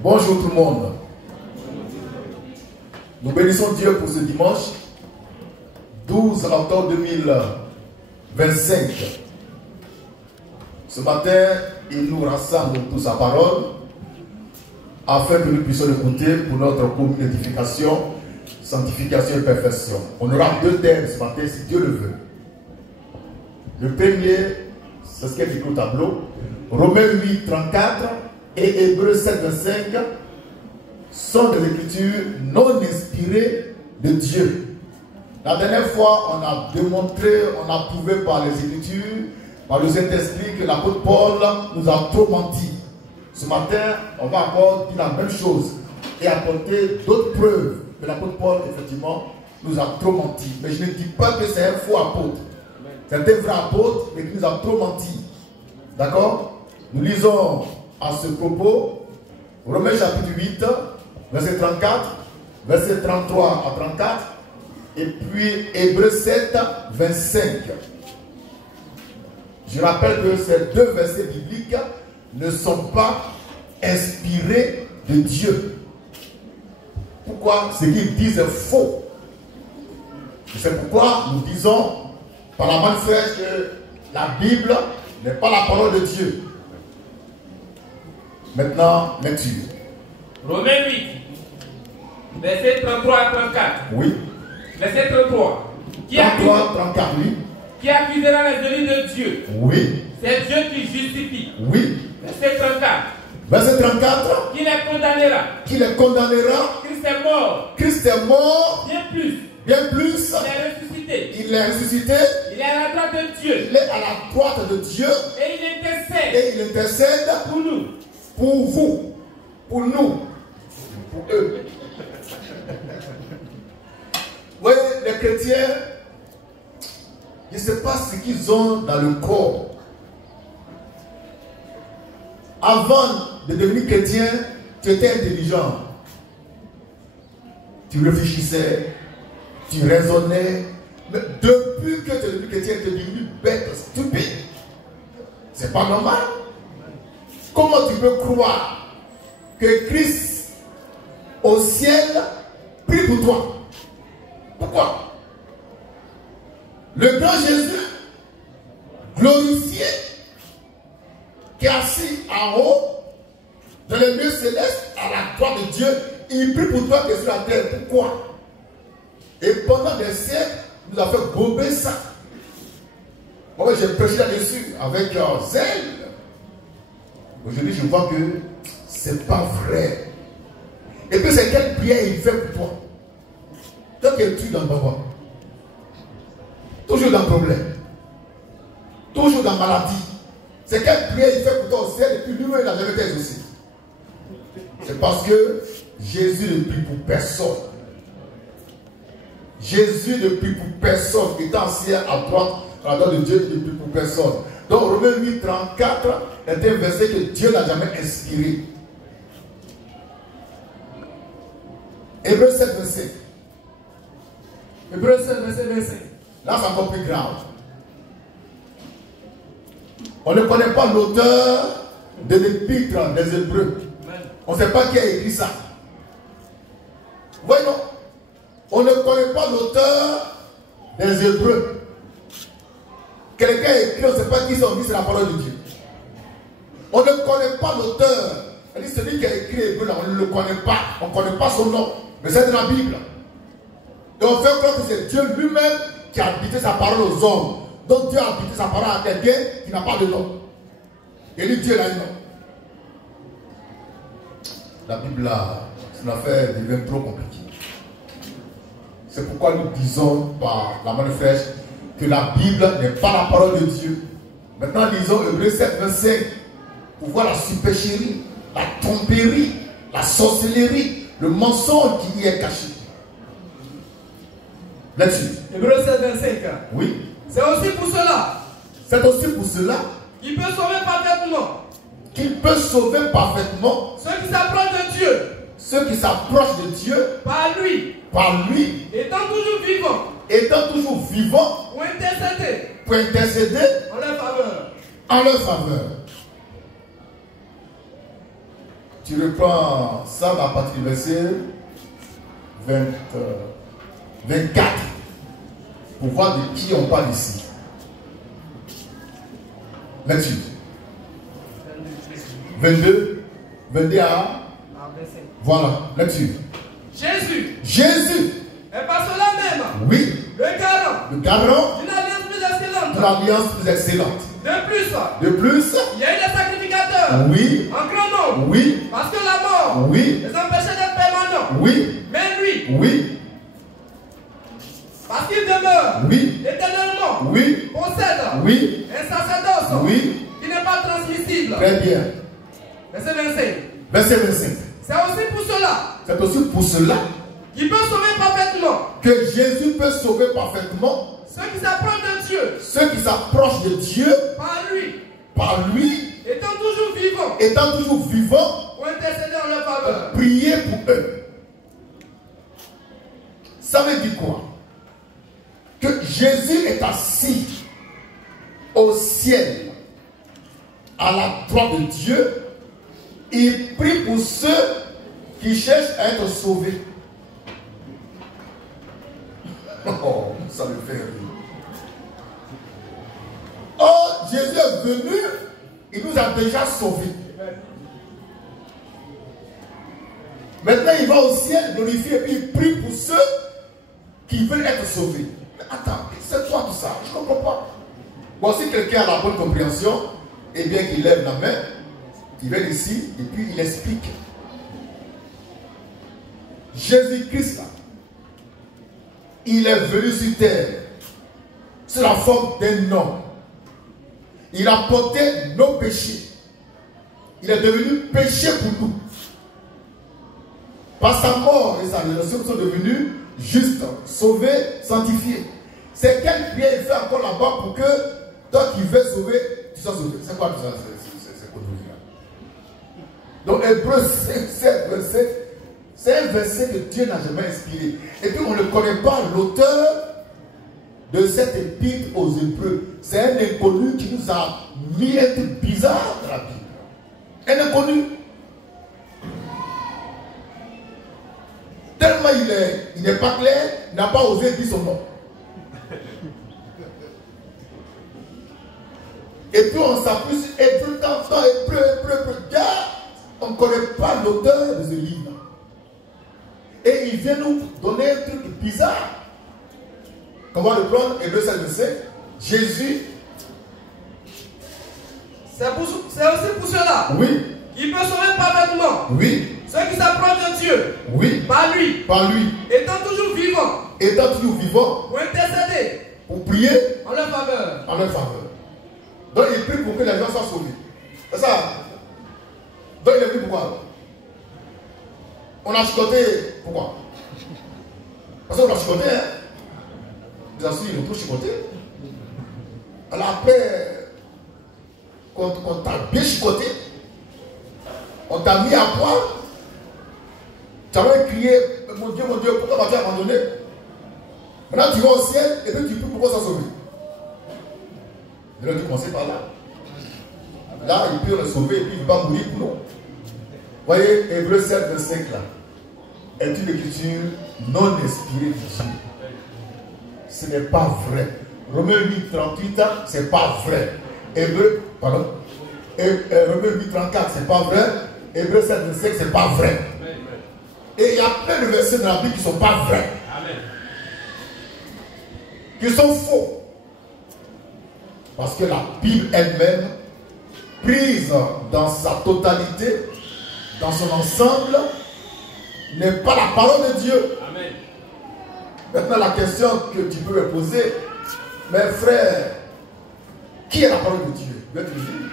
Bonjour tout le monde. Nous bénissons Dieu pour ce dimanche 12 octobre 2025. Ce matin, il nous rassemble pour sa parole afin que nous puissions l'écouter pour notre commune édification, sanctification et perfection. On aura deux thèmes ce matin si Dieu le veut. Le premier, c'est ce qui est écrit au tableau, Romains 8, 34 et Hébreux 7, 25 sont des écritures non inspirées de Dieu. La dernière fois, on a démontré, on a prouvé par les écritures, par le Saint-Esprit que l'apôtre Paul nous a trop menti. Ce matin, on va encore dire la même chose et apporter d'autres preuves que l'apôtre Paul, effectivement, nous a trop menti. Mais je ne dis pas que c'est un faux apôtre. C'est un vrai apôtre, mais qui nous a trop menti. D'accord? Nous lisons à ce propos Romains chapitre 8, verset 34, verset 33 à 34, et puis Hébreux 7, 25. Je rappelle que ces deux versets bibliques ne sont pas inspirés de Dieu. Pourquoi? Ce qu'ils disent est faux. C'est pourquoi nous disons par la bonne foi que la Bible n'est pas la parole de Dieu. Maintenant, lecture. Romains 8, verset 33 à 34. Oui. Verset 33. 33, 34, oui. Qui accusera les élus de Dieu? Oui. C'est Dieu qui justifie. Oui. Verset 34. Verset 34. Qui les condamnera? Qui les condamnera? Christ est mort. Christ est mort. Bien plus. Bien plus. Il est ressuscité. Il est ressuscité. Il est à la droite de Dieu. Il est à la droite de Dieu. Et il intercède. Et il intercède pour nous. Pour vous. Pour nous. Pour eux. Oui, les chrétiens, je ne sais pas ce qu'ils ont dans le corps. Avant de devenir chrétien, tu étais intelligent. Tu réfléchissais, tu raisonnais. Mais depuis que tu es devenu chrétien, tu es devenu bête, stupide. C'est pas normal. Comment tu peux croire que Christ au ciel prie pour toi? Pourquoi? Le grand Jésus, glorifié, qui est assis en haut, dans les lieux célestes, à la droite de Dieu, il prie pour toi qui es sur la terre. Pourquoi? Et pendant des siècles, il nous a fait gober ça. Moi, j'ai prêché là-dessus avec zèle. Aujourd'hui, je vois que c'est pas vrai. Et puis, c'est quelle prière il fait pour toi? Toi qui es dans le baba, toujours dans le problème, toujours dans la maladie. C'est quelle prière il fait pour toi au ciel et puis lui-même il n'a jamais été aussi. C'est parce que Jésus ne prie pour personne. Jésus ne prie pour personne. Il est assis à droite, à la droite de Dieu, il ne prie pour personne. Donc Romains 8, 34 est un verset que Dieu n'a jamais inspiré. Hébreux 7, verset. Hébreux 7, verset 25. Là, c'est encore plus grave. On ne connaît pas l'auteur de l'épître des Hébreux. On ne sait pas qui a écrit ça. Voyons, on ne connaît pas l'auteur des Hébreux. Quelqu'un a écrit, on ne sait pas qui sont dit, c'est la parole de Dieu. On ne connaît pas l'auteur. Celui qui a écrit Hébreux, là, on ne le connaît pas. On ne connaît pas son nom. Mais c'est dans la Bible. Et on fait croire que c'est Dieu lui-même qui a habité sa parole aux hommes. Donc Dieu a habité sa parole à quelqu'un qui n'a pas de nom. Et lui, Dieu a un nom. La Bible, là, c'est une affaire devient trop compliquée. C'est pourquoi nous disons par la main fraîche que la Bible n'est pas la parole de Dieu. Maintenant, lisons Hébreux 7, 25 pour voir la supercherie, la tromperie, la sorcellerie, le mensonge qui y est caché. Là-dessus. Hébreux 7, 25. Oui. C'est aussi pour cela. C'est aussi pour cela. Il peut sauver parfaitement. Qu'il peut sauver parfaitement. Ceux qui s'approchent de Dieu. Ceux qui s'approchent de Dieu. Par lui. Par lui. Étant toujours vivant. Étant toujours vivant. Pour intercéder. Pour intercéder. En leur faveur. En leur faveur. Tu reprends ça à partir du verset 24 pour voir de qui on parle ici. Là-dessus. 22 à... Voilà, là-dessus. Jésus. Et par cela même. Oui. Le garant. D'une alliance plus excellente. D'une alliance plus excellente. De plus. Il y a eu des sacrificateurs. Oui. En grand nombre. Oui. Parce que la mort. Oui. Les empêchait d'être permanents. Oui. Mais lui. Oui. Parce qu'il demeure. Oui. Éternellement. Oui. Possède. Oui. Un sacerdoce. Oui. Qui n'est pas transmissible. Très bien. Verset 25. Verset 25. C'est aussi pour cela. C'est aussi pour cela. Qu'il peut sauver parfaitement. Que Jésus peut sauver parfaitement. Ceux qui s'approchent de Dieu. Ceux qui s'approchent de Dieu. Par lui. Étant toujours vivants. Étant toujours vivants. Pour intercéder en leur faveur. Prier pour eux. Ça veut dire quoi? Que Jésus est assis au ciel, à la droite de Dieu. Il prie pour ceux qui cherchent à être sauvés. Oh, ça me fait rire. Oh, Jésus est venu, il nous a déjà sauvés. Maintenant, il va au ciel, glorifier, et puis il prie pour ceux qui veulent être sauvés. Mais attends, c'est quoi tout ça? Je ne comprends pas. Bon, si quelqu'un a la bonne compréhension, eh bien qu'il lève la main, il vient ici, et puis il explique. Jésus-Christ, là, il est venu sur terre, sous la forme d'un homme. Il a porté nos péchés. Il est devenu péché pour nous. Par sa mort et sa résurrection, nous sommes devenus justes, sauvés, sanctifiés. C'est quelle prière il fait encore là-bas pour que toi qui veux sauver, tu sois sauvé? C'est quoi tout ça? C'est quoi là? Donc, Hébreux 7, verset, c'est un verset que Dieu n'a jamais inspiré. Et puis, on ne connaît pas l'auteur de cette épître aux Hébreux. C'est un inconnu qui nous a mis un truc bizarre dans la Bible. Un inconnu. Tellement il n'est pas clair, il n'a pas osé dire son nom. Et puis on s'appuie sur Hébreux, Hébreux, on ne connaît pas l'auteur de ce livre. Et il vient nous donner un truc bizarre. Comment le prendre? Hébreux 7, verset. Jésus. C'est aussi pour cela. Oui. Il peut sauver parfaitement. Oui. Ceux qui s'approchent de Dieu. Oui. Par lui. Par lui. Étant toujours vivants. Étant toujours vivants. Pour intercéder. Pour prier. En leur faveur. En leur faveur. Donc il prie pour que les gens soient sauvés. C'est ça. Donc il est venu pourquoi? On a chicoté. Pourquoi? Parce qu'on a chicoté, hein. Vous assure, ils ont tout chicoté. Alors après, quand t'a bien chicoté, on t'a mis à poil. Tu avais crié, mon Dieu, pourquoi m'as-tu abandonné? Maintenant tu vas au ciel et puis tu pries pourquoi ça sauver. Il a dû commencer par là. Là, il peut le sauver et puis il ne va pas mourir pour nous. Voyez, Hébreux 7, verset 5 là, est une écriture non inspirée de Dieu. Ce n'est pas vrai. Romains 8, 38, c'est pas vrai. Hébreux, pardon. Romains 8, 34, c'est pas vrai. Hébreux 7, 25, c'est pas vrai. Et il y a plein de versets dans la Bible qui ne sont pas vrais. Qui sont faux. Parce que la Bible elle-même, prise dans sa totalité, dans son ensemble, n'est pas la parole de Dieu. Amen. Maintenant, la question que tu peux me poser, mes frères, qui est la parole de Dieu? Je vais te le dire.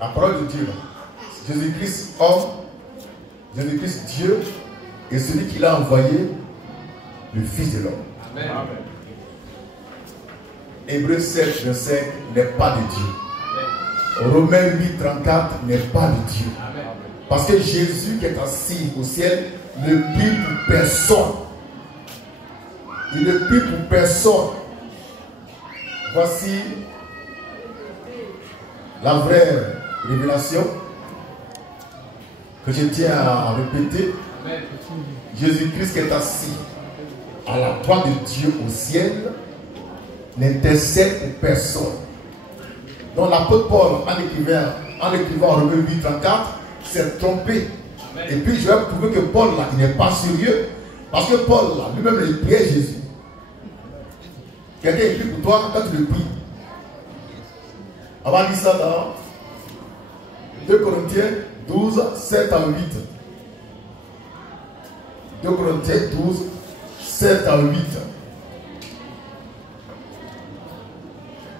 La parole de Dieu, Jésus-Christ, homme, Jésus-Christ, Dieu, et celui qui l'a envoyé, le Fils de l'homme. Amen. Hébreux 7, verset n'est pas de Dieu. Romains 8, 34 n'est pas de Dieu. Amen. Parce que Jésus qui est assis au ciel ne prie pour personne. Il ne prie pour personne. Voici la vraie révélation. que je tiens à répéter. Jésus-Christ qui est assis à la droite de Dieu au ciel n'intercède pour personne. Donc l'apôtre Paul, en écrivant en Romains 8:34, s'est trompé. Et puis je vais prouver que Paul là, il n'est pas sérieux. Parce que Paul là, lui-même il priait Jésus. Quelqu'un écrit pour toi quand tu le pries. On va lire ça dans 2 Corinthiens 12, 7 à 8. 2 Corinthiens 12, 7 à 8.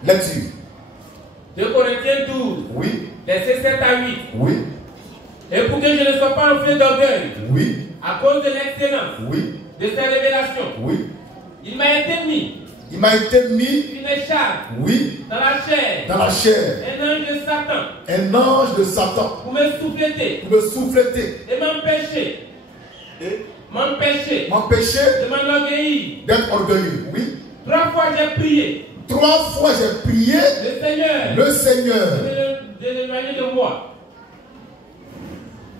Lecture. 2 Corinthiens 12, Oui. versets 7 à 8. Oui. Et pour que je ne sois pas enflé d'orgueil, Oui. à cause de l'excellence Oui. de ces révélations, Oui. il m'a été mis Il m'a été mis, une écharpe oui, dans la chair, dans la chair, un ange de Satan, un ange de Satan pour me souffleter pour me souffleter et m'empêcher et m'empêcher m'empêcher de m'enorgueillir. d'être orgueilleux. Oui. 3 fois j'ai prié 3 fois j'ai prié le Seigneur le Seigneur. de l'éloigner de moi.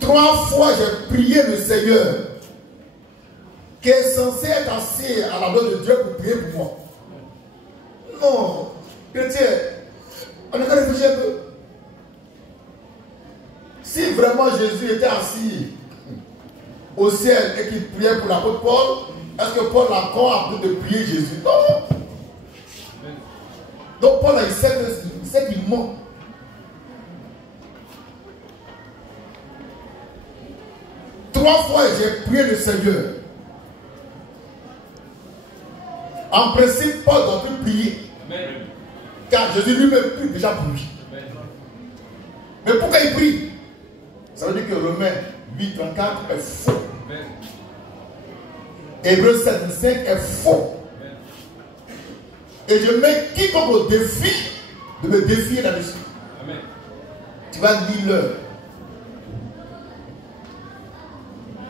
3 fois j'ai prié le Seigneur qui est censé être assis à la droite de Dieu pour prier pour moi. Non, chrétien, on a réfléchi un peu. Si vraiment Jésus était assis au ciel et qu'il priait pour l'apôtre Paul, est-ce que Paul a encore appris de prier Jésus? Non. Donc Paul, il sait qu'il ment. Trois fois j'ai prié le Seigneur. En principe, Paul doit plus prier. Amen. Car Jésus lui-même prie déjà pour lui. Amen. Mais pourquoi il prie? Ça veut dire que Romains 8:34 est faux. Amen. Hébreux 7:5 est faux. Amen. Et je mets quiconque au défi de me défier là-dessus. Amen. Tu vas lire l'heure.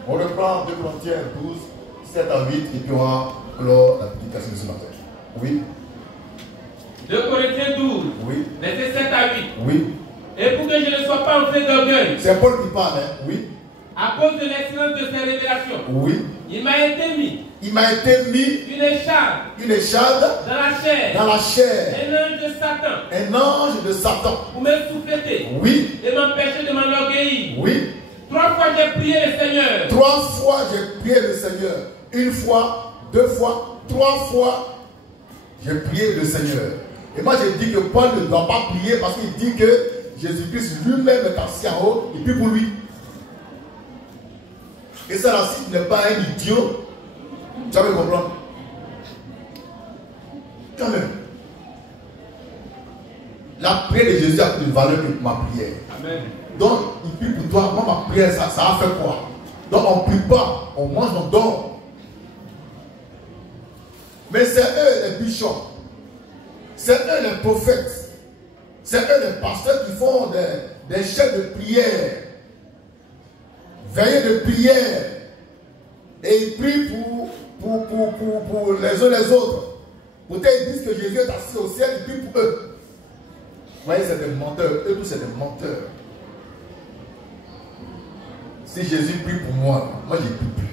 On reprend 2 Corinthiens 12, 7 à 8 et puis on va clore la prédication de ce matin. Oui. 2 Corinthiens 12, oui. Versets 7 à 8. Oui. Et pour que je ne sois pas enflé d'orgueil. C'est Paul qui parle, hein? Oui. À cause de l'excellence de ses révélations. Oui. Il m'a été mis. Il m'a été mis une écharpe. Une écharpe. Dans la chair. Dans la chair. Un ange de Satan. Un ange de Satan. Pour me souffleter. Oui. Et m'empêcher de m'enorgueillir. Oui. 3 fois j'ai prié le Seigneur. 3 fois j'ai prié le Seigneur. 1 fois, 2 fois, 3 fois j'ai prié le Seigneur. Et moi j'ai dit que Paul ne doit pas prier parce qu'il dit que Jésus-Christ lui-même est assis en haut et puis pour lui. Et ça là, si tu n'es pas un idiot, tu vas me comprendre. Quand même. La prière de Jésus a plus de valeur que ma prière. Amen. Donc, il prie pour toi. Moi, ma prière, ça a fait quoi? Donc, on ne prie pas. On mange, on dort. Mais c'est eux les bishops. C'est eux les prophètes. C'est eux les pasteurs qui font des chefs de prière. Veillées de prière. Et ils prient pour les uns les autres. Peut-être ils disent que Jésus est assis au ciel, ils prient pour eux. Vous voyez, c'est des menteurs. Eux tous, c'est des menteurs. Si Jésus prie pour moi, moi je ne prie plus.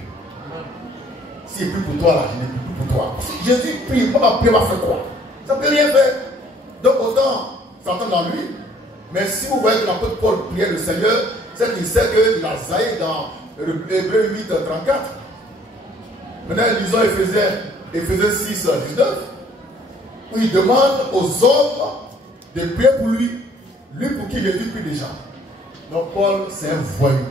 S'il prie pour toi, là, je ne prie plus pour toi. Si Jésus prie, moi ma prière va faire quoi? Ça ne peut rien faire. Donc autant s'entendre dans lui. Mais si vous voyez que l'apôtre Paul priait le Seigneur, c'est qu'il sait qu'il a zaï dans Hébreux 8, 34. Maintenant, lisons Éphésiens 6, 19, où il demande aux hommes de prier pour lui. Lui pour qui Jésus prie déjà. Donc Paul, c'est un voyou.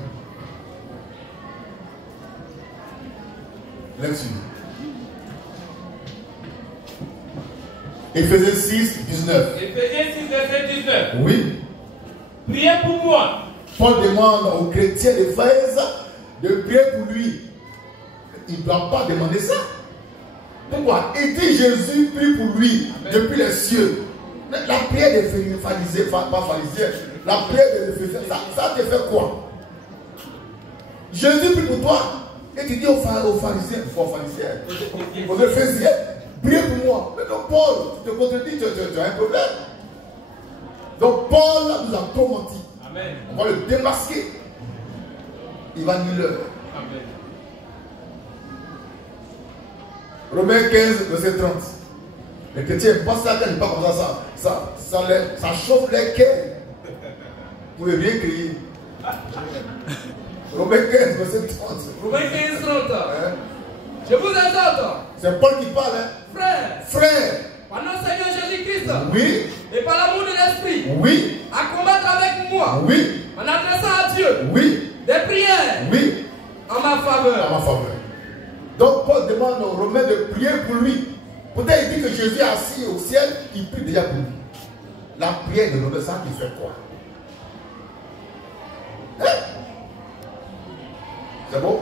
Là-dessus. Éphésiens 6, 19. Éphésiens 6, verset 19. Oui. Priez pour moi. Paul demande aux chrétiens d'Éphèse de prier pour lui. Il ne doit pas demander ça. Pourquoi? Il dit Jésus prie pour lui. Amen. Depuis les cieux. La prière des pharisiens, pas pharisiens, la prière des Éphésiens, ça te fait quoi? Jésus prie pour toi. Et tu dis aux pharisiens, aux Éphésiens, priez pour moi. Mais donc Paul, tu te contredis, tu as un problème. Donc Paul nous a trop menti. Amen. On va le démasquer. il va nuire l'heure. Amen. Romains 15, verset 30. Les chrétiens ne pensent pas qu'il n'est pas comme ça chauffe les cœurs. Vous pouvez bien crier. Romains 15, verset 30. Romains 15, 30. Hein? Je vous exhorte, C'est Paul qui parle. Hein? frères, Frère, par notre Seigneur Jésus-Christ, oui, et par l'amour de l'Esprit, oui, à combattre avec moi, oui, en adressant à Dieu oui, des prières oui, en ma à faveur. ma faveur. Donc Paul demande aux Romains de prier pour lui. Peut-être il dit que Jésus est assis au ciel, il prie déjà pour lui. La prière de Romains, ça qui fait quoi? Hein? C'est bon?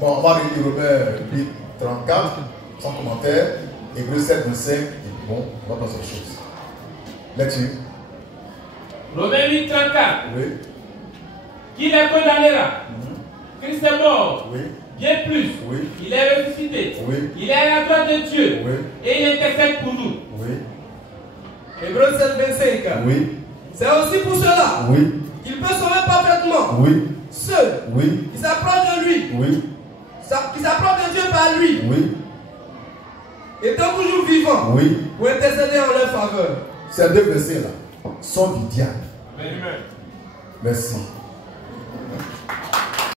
Bon, on va relire Romains 8, 34, sans commentaire. Hébreux 7, 25, et puis bon, on va passer aux choses. Lecture. Romains 8, 34. Oui. Qui les condamnera? Christ est mort. Oui. Bien plus. Oui. Il est ressuscité. Oui. Il est à la droite de Dieu. Oui. Et il intercède pour nous. Oui. Hébreux 7, 25. Oui. C'est aussi pour cela Oui. qu'il peut sauver parfaitement Oui. ceux Oui. qui s'approchent de lui, Oui. qui s'approchent de Dieu par lui, Oui. étant toujours vivants Oui. pour intercéder en leur faveur. Ces deux versets-là sont du diable. Amen. Merci.